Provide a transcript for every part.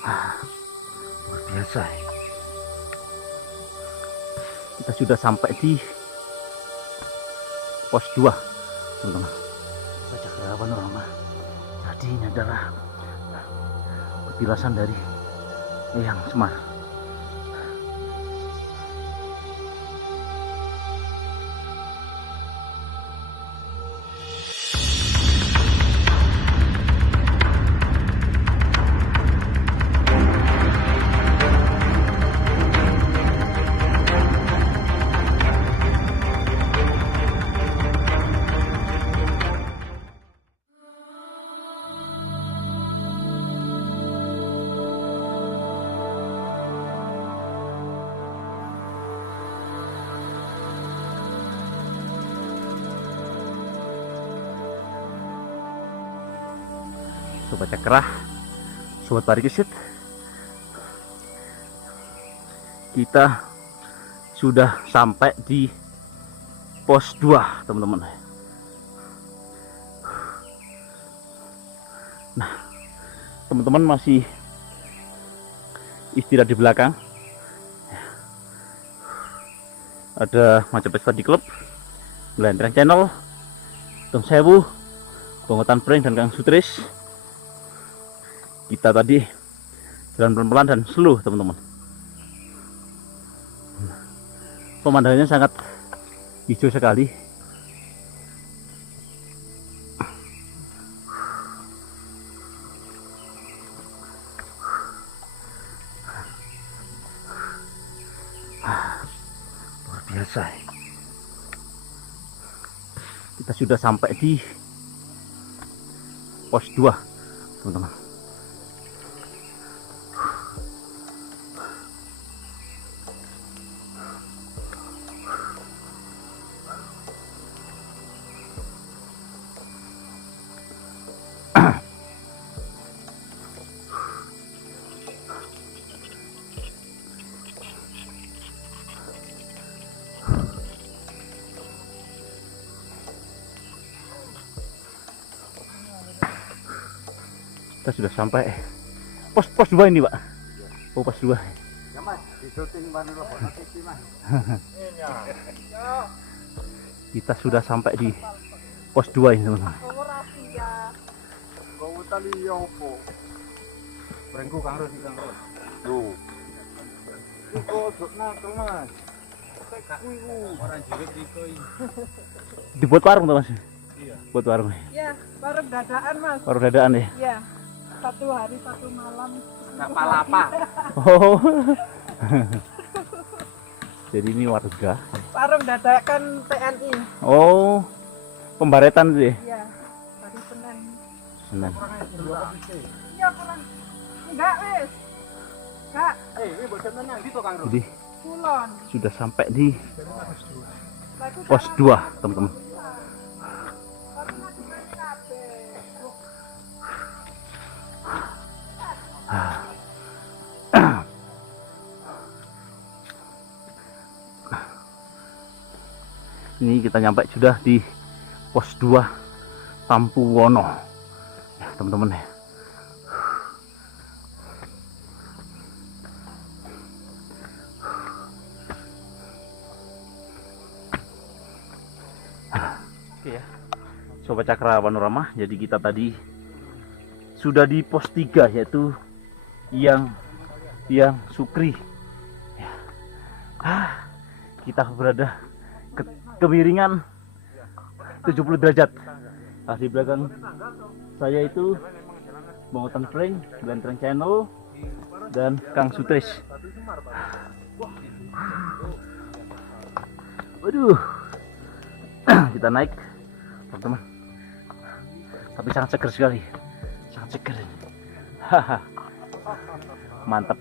Luar biasa. Kita sudah sampai di pos 2, teman-teman. Cakra panorama. Jadi ini adalah petilasan dari Eyang Semar. Sobat Cakra, sobat parikesit, kita sudah sampai di pos 2, teman-teman. Nah, teman-teman masih istirahat di belakang. Ada Majapahit Study Club, Blentreng Channel, Tom Sewu, Bongotan Prank, dan Kang Sutris. Kita tadi jalan pelan-pelan dan slow, teman-teman. Pemandangannya sangat hijau sekali. Luar biasa. Kita sudah sampai di pos 2, teman-teman. Kita sudah sampai pos 2 ini, Pak. Oh, pos 2. Ya Mas, di syuting Manilo TV Mas. Kita sudah sampai di pos 2 ini, teman-teman. Kau tali opo? Brengku Kang Ros, Kang Ros. Tuh. Kok sok nakal Mas. Orang jiwet iko iki. Dibuat warung, Mas. Iya. Buat warung. Ya, warung dadaan Mas. Warung dadaan ya. Ya, 1 hari 1 malam. Lapa-lapa. Oh. Jadi ini warga. Warung dadakan TNI. Oh. Pembaretan itu ya. Iya, hari Senin. Senang. Iya, kurang. Enggak, wis. Enggak, Ini bosan tenang gitu Kang Ros. Jadi kulon. sudah sampai di Lah, iku pos 2, teman-teman. Ini kita nyampe sudah di pos 2 Tampuwono, ya, teman-teman ya. Oke ya, Sobat Cakra Panorama. Jadi kita tadi sudah di pos 3, yaitu yang Sukri. Ya. Kita berada kemiringan 70 derajat. Di belakang saya itu Bongotan Prank, Blentreng Channel, dan Kang Sutris. Waduh, kita naik, teman-teman. Tapi sangat seger sekali, sangat seger. Haha, mantap.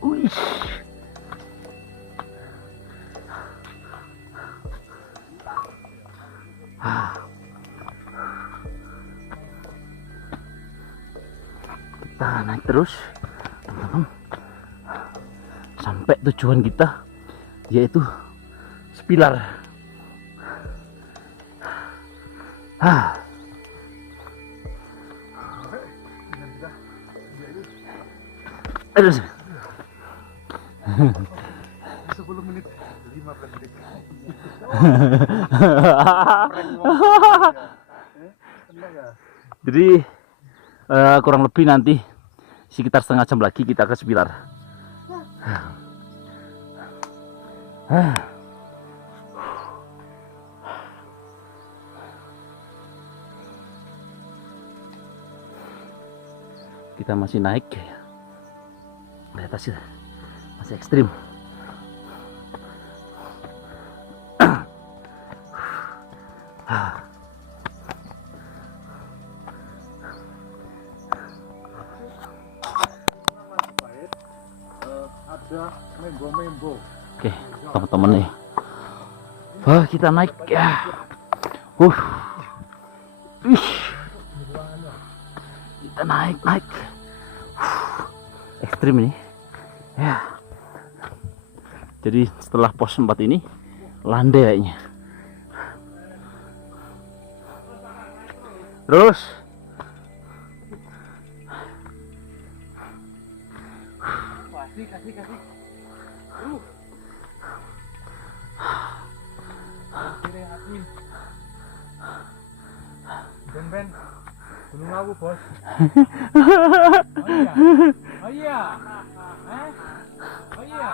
Wih. Kita naik terus, teman-teman, sampai tujuan kita, yaitu Sepilar. Aduh. 10 menit, 15 menit. Jadi kurang lebih nanti sekitar setengah jam lagi kita ke Sepilar. Kita masih naik ya. Di atas ya. Masih ekstrim. Ada membo-membo. Oke, teman-teman nih. Wah, kita naik ya. Ih. Kita naik. Ekstrim ini. Ya. Jadi setelah pos 4 ini landai kayaknya. Terus Kasih. Ben. Gunung Lawu, Bos. Oh iya. Oh iya.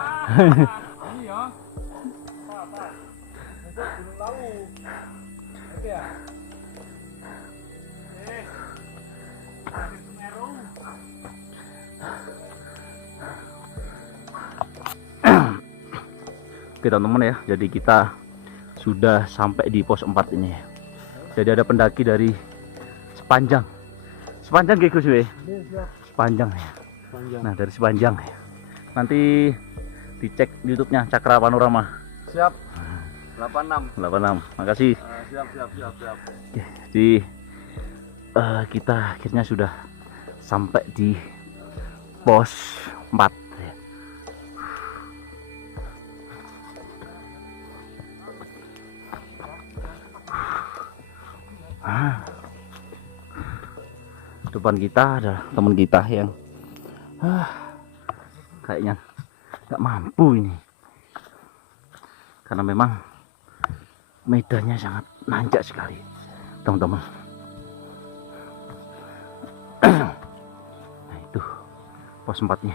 Iya. Itu Gunung Lawu. Oke ya. Oke teman-teman ya, jadi kita sudah sampai di pos 4 ini. Jadi ada pendaki dari Sepanjang kayak Gus we. Sepanjang ya. Nah dari Sepanjang ya. Nanti dicek di YouTube-nya Cakra Panorama. Siap. 86. Makasih. Siap. Oke, jadi kita akhirnya sudah sampai di pos 4 ya. Depan kita ada teman kita yang kayaknya nggak mampu ini, karena memang medannya sangat nanjak sekali teman-teman. Nah itu pos 4-nya.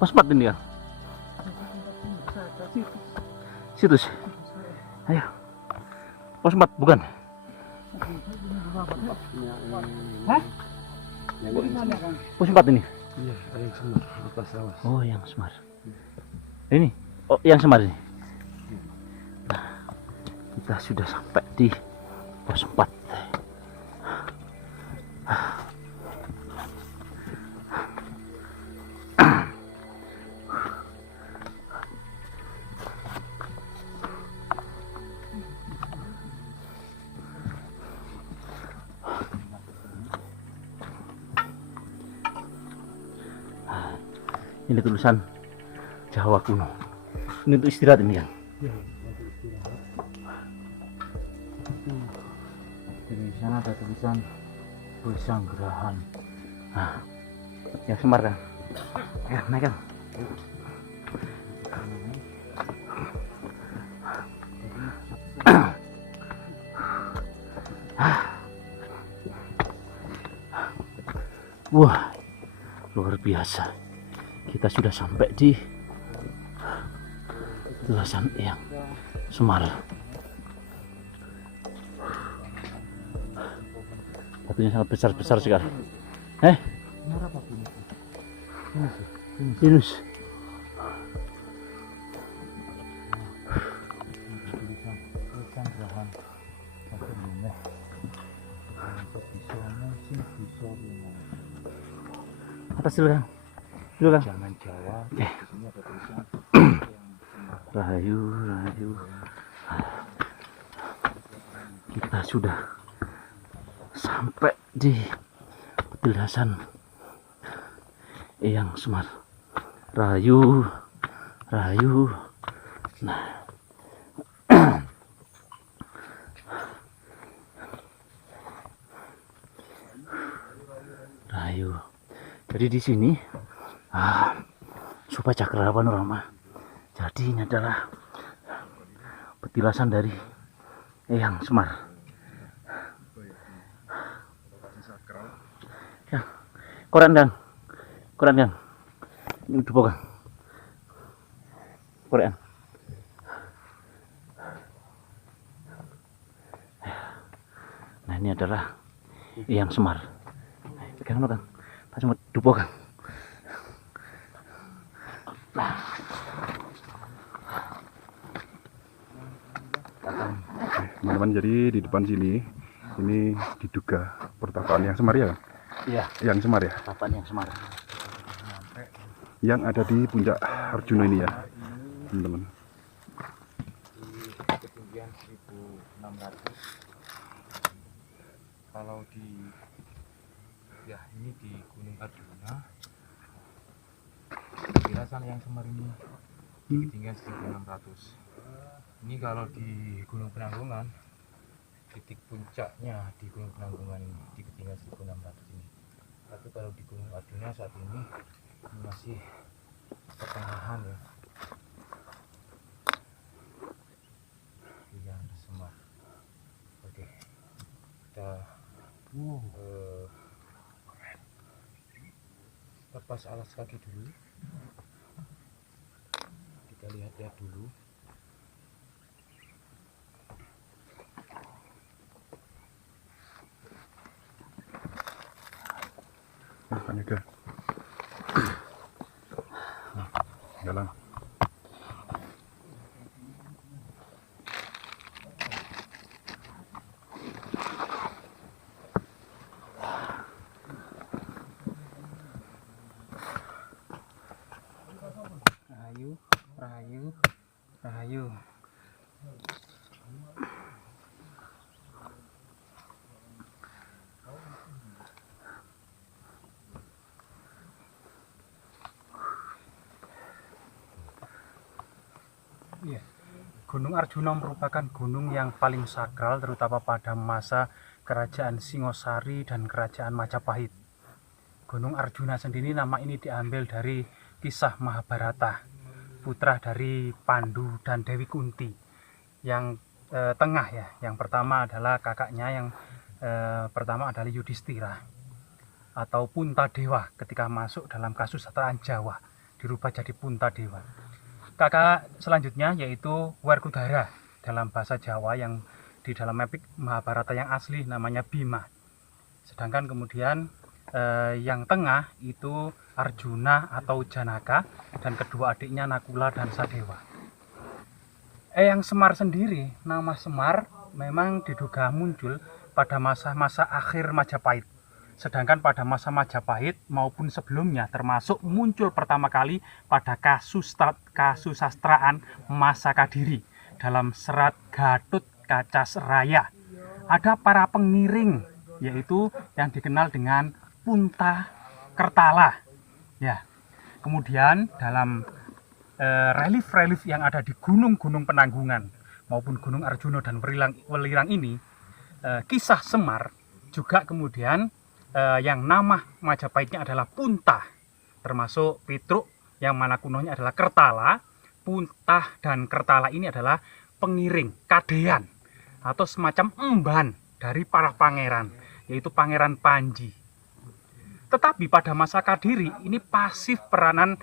Pos 4 ini ya. Situs. Ayo. Pos 4 bukan? Hah? Pos 4 ini. Iya, ada yang semar atas awas. Oh, yang Semar. Ini. Oh, yang Semar ini. Nah, kita sudah sampai di pos 4. Ini tulisan Jawa kuno. Ini untuk istirahat ini kan? Di sana ada tulisan Pesanggerahan. Nah, yang Semar kan? Ya, naik kan? Wah, luar biasa. Kita sudah sampai di tulisan yang Semar. Batunya sangat besar-besar sekali. Pinus. Atas dulu kan? Jangan Jawa. Oke. Ini ada tulisan Rahayu. Kita sudah sampai di petilasan Eyang Semar. Rayu. Nah, Rayu. Jadi di sini supaya cakra panorama. Jadi ini adalah petilasan dari Eyang Semar. Ya, koran kan? Ini udah koran. Nah, ini adalah Eyang Semar. Pegang kan? Pas cuma dupo kan. Nah. Teman-teman, jadi di depan sini ini diduga pertapaan Eyang Semar ya? Iya, Eyang Semar ya? Tapan Eyang Semar. Yang ada di puncak Arjuna ini ya, teman-teman. Di ketinggian 1600. Kalau di ini di Gunung Arjuna, petilasan Eyang Semar ini di ketinggian 1600. Ini kalau di Gunung Penanggungan, titik puncaknya di Gunung Penanggungan ini di ketinggian 1600 ini. Tapi kalau di Gunung Arjuna saat ini masih pertengahan ya. Eyang Semar. Oke, kita lepas alas kaki dulu. Kita lihat dulu. Kan udah jalan. Rahayu. Iya. Gunung Arjuna merupakan gunung yang paling sakral terutama pada masa kerajaan Singosari dan kerajaan Majapahit. Gunung Arjuna sendiri nama ini diambil dari kisah Mahabharata, putra dari Pandu dan Dewi Kunti. Yang tengah ya, yang pertama adalah kakaknya, yang pertama adalah Yudhistira atau Puntadewa ketika masuk dalam kasusastraan Jawa, dirubah jadi Puntadewa. Kakak selanjutnya yaitu Werkudara dalam bahasa Jawa, yang di dalam epik Mahabharata yang asli namanya Bima. Sedangkan kemudian yang tengah itu Arjuna atau Janaka, dan kedua adiknya Nakula dan Sadewa. Eyang Semar sendiri, nama Semar memang diduga muncul pada masa-masa akhir Majapahit. Sedangkan pada masa Majapahit maupun sebelumnya, termasuk muncul pertama kali pada kasusastraan masa Kadiri dalam serat Gatut Kacas Raya. Ada para pengiring, yaitu yang dikenal dengan Punta Kertala. Ya. Kemudian dalam relief-relief yang ada di gunung-gunung Penanggungan maupun Gunung Arjuna dan Welirang ini, kisah Semar juga kemudian yang nama Majapahitnya adalah Punta, termasuk Petruk yang mana kunonya adalah Kertala. Punta dan Kertala ini adalah pengiring, kadean atau semacam emban dari para pangeran, yaitu Pangeran Panji. Tetapi pada masa Kadiri ini pasif peranan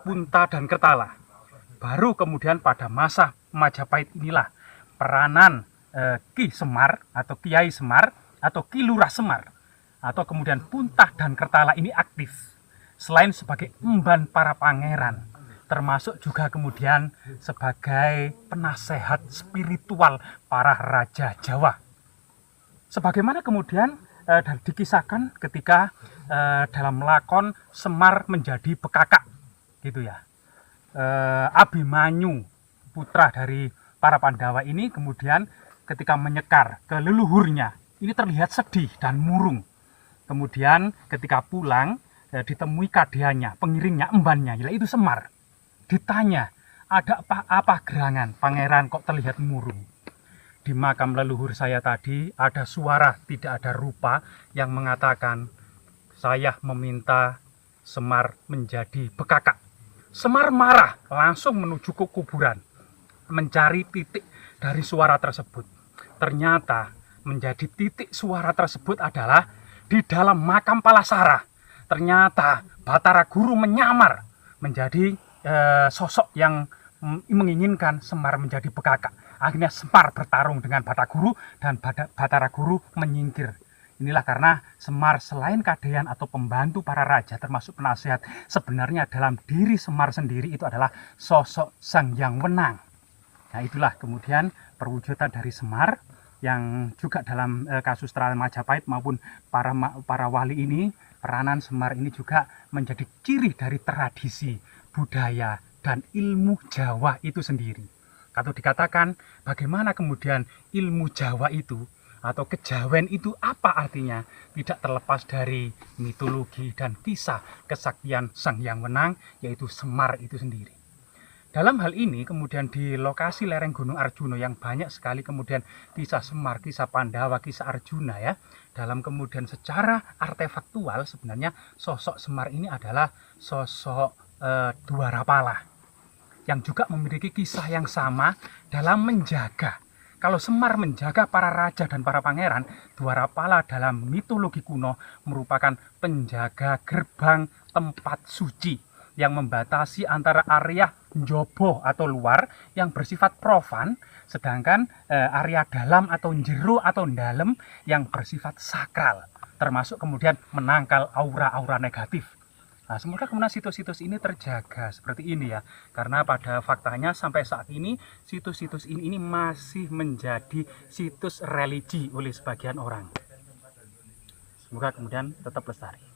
Punta dan Kertala. Baru kemudian pada masa Majapahit inilah peranan Ki Semar atau Kiai Semar atau Ki Lurah Semar atau kemudian Punta dan Kertala ini aktif. Selain sebagai emban para pangeran, termasuk juga kemudian sebagai penasehat spiritual para raja Jawa. Sebagaimana kemudian dikisahkan ketika dalam lakon Semar menjadi bekakak, gitu ya. Abimanyu, putra dari para Pandawa ini kemudian ketika menyekar ke leluhurnya, ini terlihat sedih dan murung. Kemudian ketika pulang, ditemui kadiannya, pengiringnya, embannya, yaitu Semar. Ditanya, ada apa gerangan pangeran kok terlihat murung? Di makam leluhur saya tadi ada suara tidak ada rupa yang mengatakan, saya meminta Semar menjadi bekakak. Semar marah, langsung menuju ke kuburan, mencari titik dari suara tersebut. Ternyata menjadi titik suara tersebut adalah di dalam makam Palasara. Ternyata Batara Guru menyamar menjadi sosok yang menginginkan Semar menjadi bekakak. Akhirnya Semar bertarung dengan Batara Guru dan Batara Guru menyingkir. Inilah karena Semar selain kadean atau pembantu para raja termasuk penasehat, sebenarnya dalam diri Semar sendiri itu adalah sosok Sang Hyang Wenang. Nah itulah kemudian perwujudan dari Semar yang juga dalam kasus Terang Majapahit maupun para wali ini, peranan Semar ini juga menjadi ciri dari tradisi, budaya, dan ilmu Jawa itu sendiri. Atau dikatakan bagaimana kemudian ilmu Jawa itu atau kejawen itu apa artinya? Tidak terlepas dari mitologi dan kisah kesaktian Sang Hyang Wenang, yaitu Semar itu sendiri. Dalam hal ini kemudian di lokasi lereng Gunung Arjuna yang banyak sekali kemudian kisah Semar, kisah Pandawa, kisah Arjuna ya. Dalam kemudian secara artefaktual sebenarnya sosok Semar ini adalah sosok Dwarapala yang juga memiliki kisah yang sama dalam menjaga. Kalau Semar menjaga para raja dan para pangeran, Dwarapala dalam mitologi kuno merupakan penjaga gerbang tempat suci yang membatasi antara area njoboh atau luar yang bersifat profan, sedangkan area dalam atau jero atau dalam yang bersifat sakral, termasuk kemudian menangkal aura-aura negatif. Nah, semoga kemudian situs-situs ini terjaga seperti ini ya, karena pada faktanya sampai saat ini situs-situs ini masih menjadi situs religi oleh sebagian orang. Semoga kemudian tetap lestari.